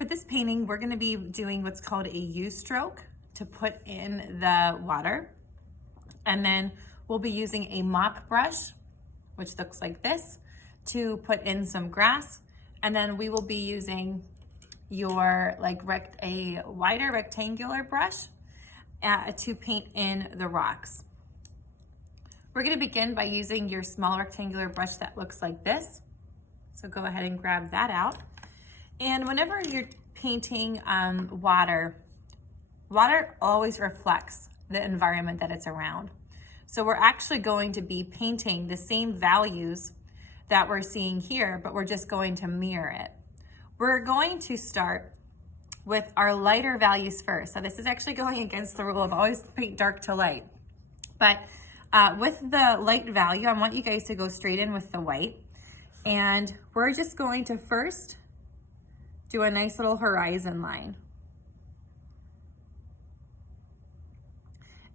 For this painting, we're going to be doing what's called a U-stroke to put in the water. And then we'll be using a mop brush, which looks like this, to put in some grass. And then we will be using your a wider rectangular brush to paint in the rocks. We're going to begin by using your small rectangular brush that looks like this. So go ahead and grab that out. And whenever you're painting water always reflects the environment that it's around. So we're actually going to be painting the same values that we're seeing here, but we're just going to mirror it. We're going to start with our lighter values first. So this is actually going against the rule of always paint dark to light. But with the light value, I want you guys to go straight in with the white. And we're just going to first do a nice little horizon line.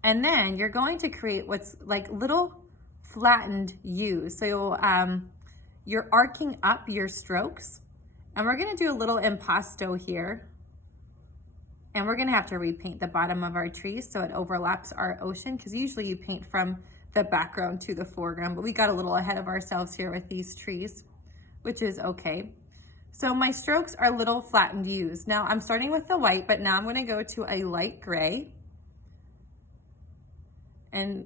And then you're going to create what's like little flattened U's. So you're arcing up your strokes. And we're gonna do a little impasto here. And we're gonna have to repaint the bottom of our trees so it overlaps our ocean, because usually you paint from the background to the foreground, but we got a little ahead of ourselves here with these trees, which is okay. So my strokes are little flattened U's. Now I'm starting with the white, but now I'm gonna go to a light gray. And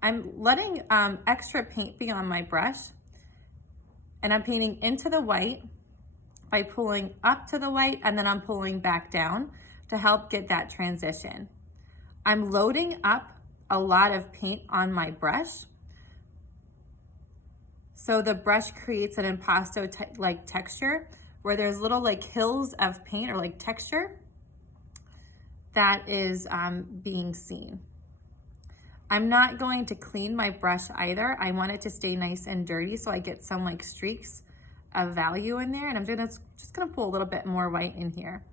I'm letting extra paint be on my brush. And I'm painting into the white by pulling up to the white, and then I'm pulling back down to help get that transition. I'm loading up a lot of paint on my brush. So the brush creates an impasto like texture where there's little like hills of paint or like texture that is being seen. I'm not going to clean my brush either. I want it to stay nice and dirty so I get some like streaks of value in there. And I'm just gonna pull a little bit more white in here.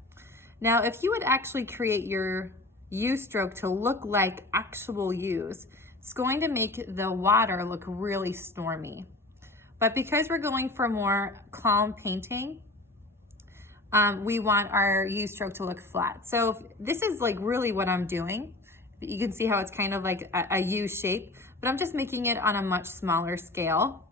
Now, if you would actually create your U-stroke to look like actual U's, it's going to make the water look really stormy. But because we're going for more calm painting, we want our U-stroke to look flat. So this is like really what I'm doing. You can see how it's kind of like a U shape, but I'm just making it on a much smaller scale.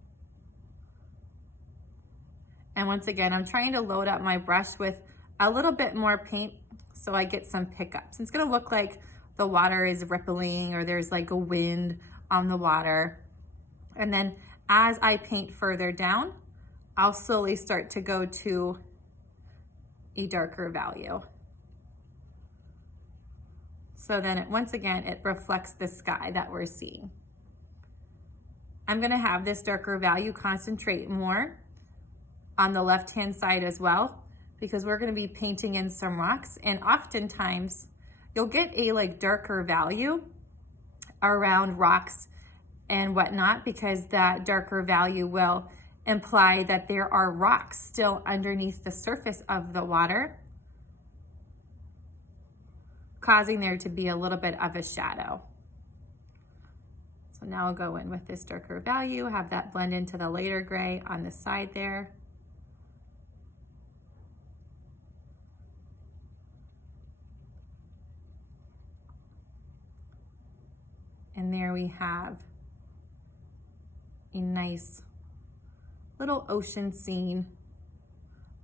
And once again, I'm trying to load up my brush with a little bit more paint so I get some pickups. It's gonna look like the water is rippling or there's like a wind on the water. And then as I paint further down, I'll slowly start to go to a darker value. So then once again, it reflects the sky that we're seeing. I'm gonna have this darker value concentrate more on the left-hand side as well, because we're gonna be painting in some rocks, and oftentimes you'll get a like darker value around rocks and whatnot, because that darker value will imply that there are rocks still underneath the surface of the water, causing there to be a little bit of a shadow. So now I'll go in with this darker value, have that blend into the lighter gray on the side there. And there we have a nice little ocean scene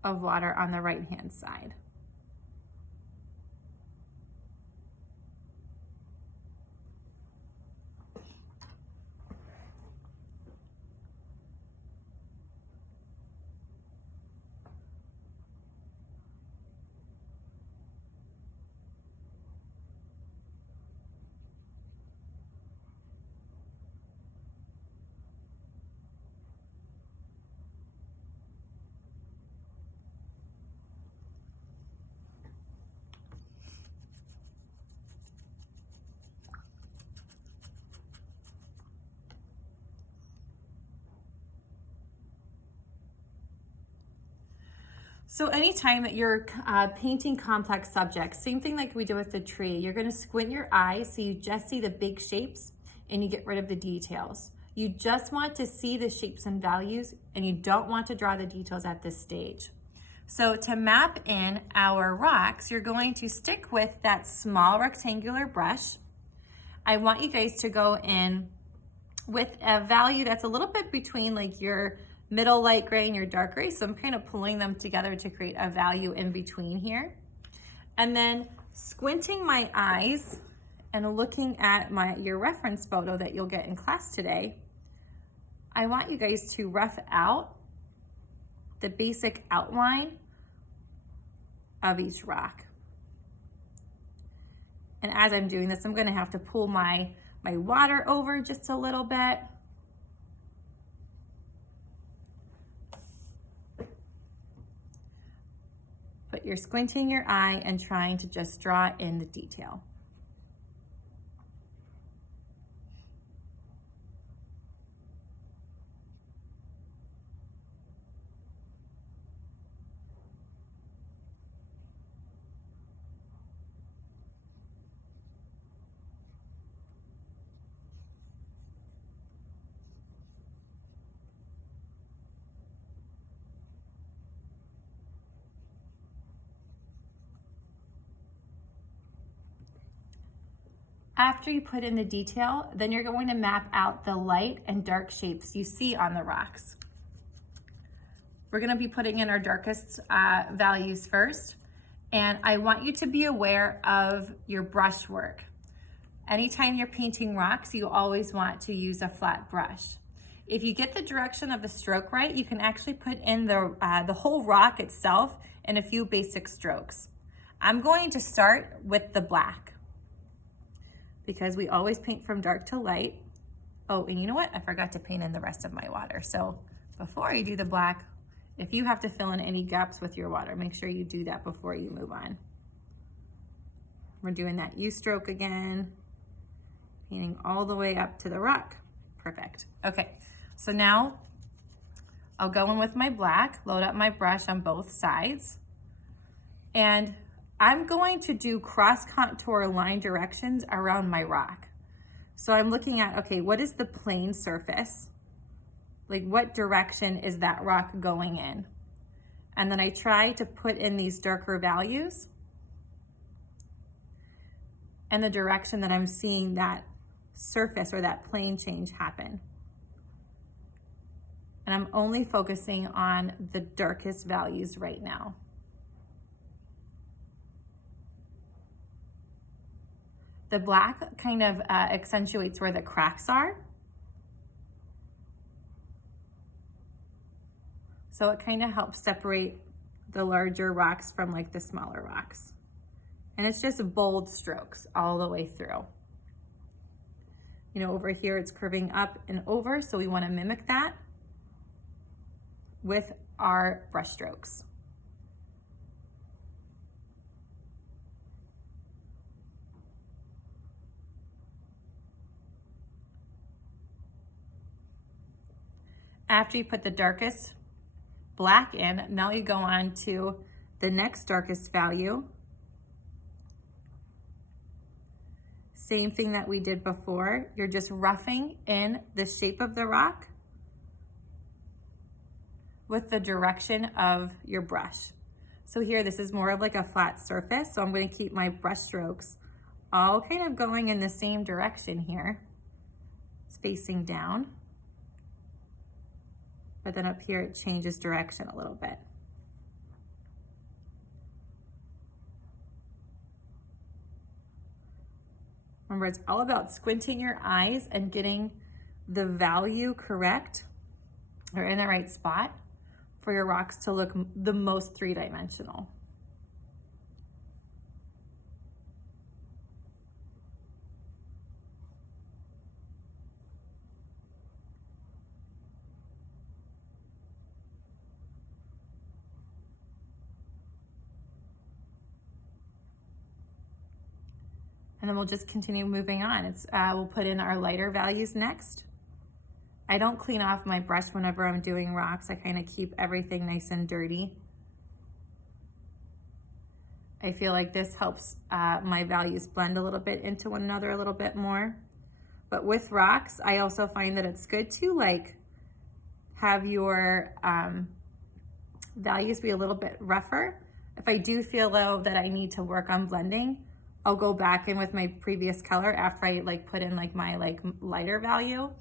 of water on the right-hand side. So anytime that you're painting complex subjects, same thing like we do with the tree, you're gonna squint your eyes so you just see the big shapes and you get rid of the details. You just want to see the shapes and values, and you don't want to draw the details at this stage. So to map in our rocks, you're going to stick with that small rectangular brush. I want you guys to go in with a value that's a little bit between like your middle light gray and your dark gray. So I'm kind of pulling them together to create a value in between here. And then squinting my eyes and looking at your reference photo that you'll get in class today, I want you guys to rough out the basic outline of each rock. And as I'm doing this, I'm gonna have to pull my water over just a little bit. But you're squinting your eye and trying to just draw in the detail. After you put in the detail, then you're going to map out the light and dark shapes you see on the rocks. We're gonna be putting in our darkest values first, and I want you to be aware of your brush work. Anytime you're painting rocks, you always want to use a flat brush. If you get the direction of the stroke right, you can actually put in the whole rock itself in a few basic strokes. I'm going to start with the black, because we always paint from dark to light. Oh, and you know what? I forgot to paint in the rest of my water. So before I do the black, if you have to fill in any gaps with your water, make sure you do that before you move on. We're doing that U stroke again, painting all the way up to the rock. Perfect. Okay, so now I'll go in with my black, load up my brush on both sides, and I'm going to do cross contour line directions around my rock. So I'm looking at, okay, what is the plane surface? Like what direction is that rock going in? And then I try to put in these darker values and the direction that I'm seeing that surface or that plane change happen. And I'm only focusing on the darkest values right now. The black kind of accentuates where the cracks are. So it kind of helps separate the larger rocks from like the smaller rocks. And it's just bold strokes all the way through. You know, over here it's curving up and over, so we want to mimic that with our brush strokes. After you put the darkest black in, now you go on to the next darkest value. Same thing that we did before. You're just roughing in the shape of the rock with the direction of your brush. So here, this is more of like a flat surface. So I'm going to keep my brush strokes all kind of going in the same direction here. It's facing down. But then up here, it changes direction a little bit. Remember, it's all about squinting your eyes and getting the value correct or in the right spot for your rocks to look the most three-dimensional. And then we'll just continue moving on. We'll put in our lighter values next. I don't clean off my brush whenever I'm doing rocks. I kind of keep everything nice and dirty. I feel like this helps my values blend a little bit into one another a little bit more. But with rocks, I also find that it's good to like have your values be a little bit rougher. If I do feel though that I need to work on blending, I'll go back in with my previous color after I put in my lighter value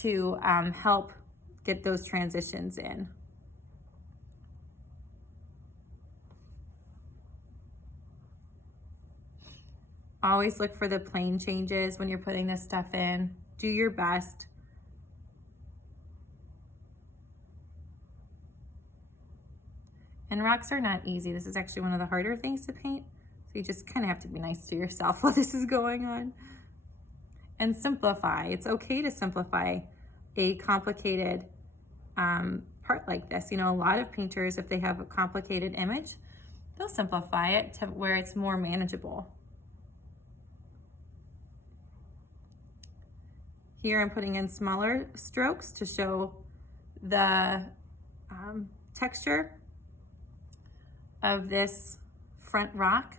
to help get those transitions in. Always look for the plane changes when you're putting this stuff in. Do your best. And rocks are not easy. This is actually one of the harder things to paint. So you just kind of have to be nice to yourself while this is going on. And simplify. It's okay to simplify a complicated part like this. You know, a lot of painters, if they have a complicated image, they'll simplify it to where it's more manageable. Here I'm putting in smaller strokes to show the texture of this front rock.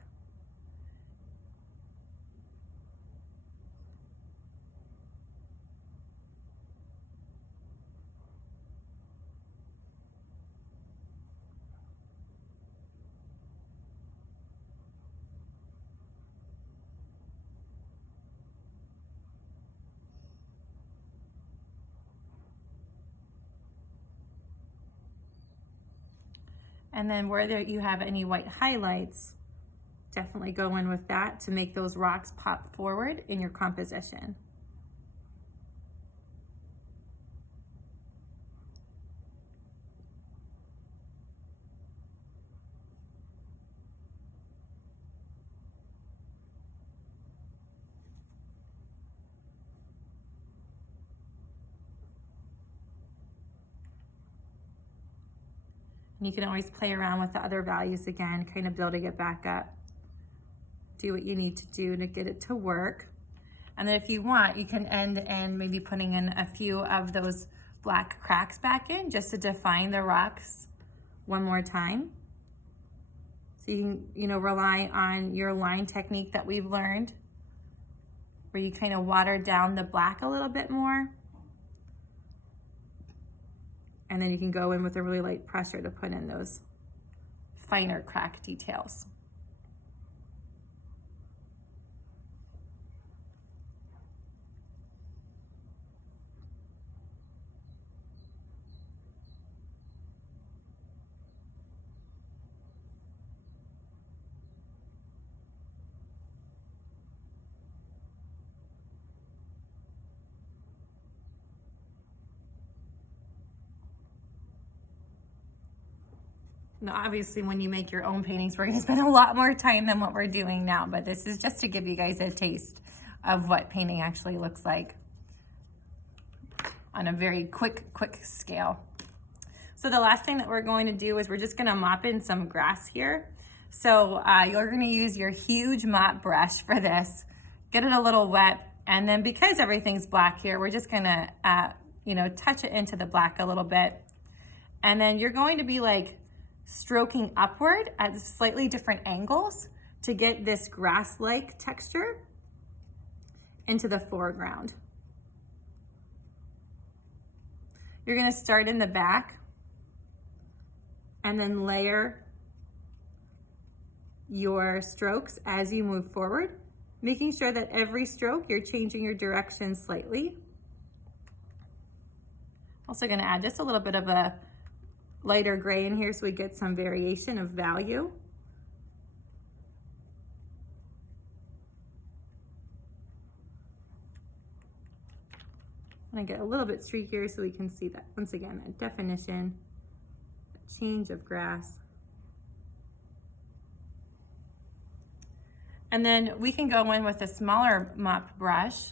And then where you have any white highlights, definitely go in with that to make those rocks pop forward in your composition. You can always play around with the other values again, kind of building it back up. Do what you need to do to get it to work. And then if you want, you can end and maybe putting in a few of those black cracks back in just to define the rocks one more time. So you can, rely on your line technique that we've learned, where you kind of water down the black a little bit more. And then you can go in with a really light pressure to put in those finer crack details. Now, obviously, when you make your own paintings, we're going to spend a lot more time than what we're doing now, but this is just to give you guys a taste of what painting actually looks like on a very quick scale. So the last thing that we're going to do is we're just going to mop in some grass here. So you're going to use your huge mop brush for this, get it a little wet, and then because everything's black here, we're just going to, touch it into the black a little bit. And then you're going to be stroking upward at slightly different angles to get this grass-like texture into the foreground. You're going to start in the back and then layer your strokes as you move forward, making sure that every stroke you're changing your direction slightly. Also going to add just a little bit of a lighter gray in here so we get some variation of value. And I get a little bit streakier so we can see that, once again, that definition, that change of grass. And then we can go in with a smaller mop brush,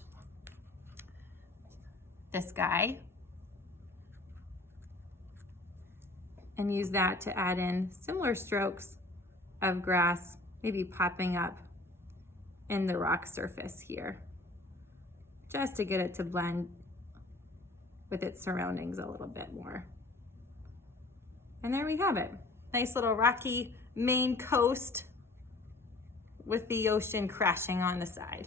this guy, and use that to add in similar strokes of grass, maybe popping up in the rock surface here, just to get it to blend with its surroundings a little bit more. And there we have it. Nice little rocky Maine coast with the ocean crashing on the side.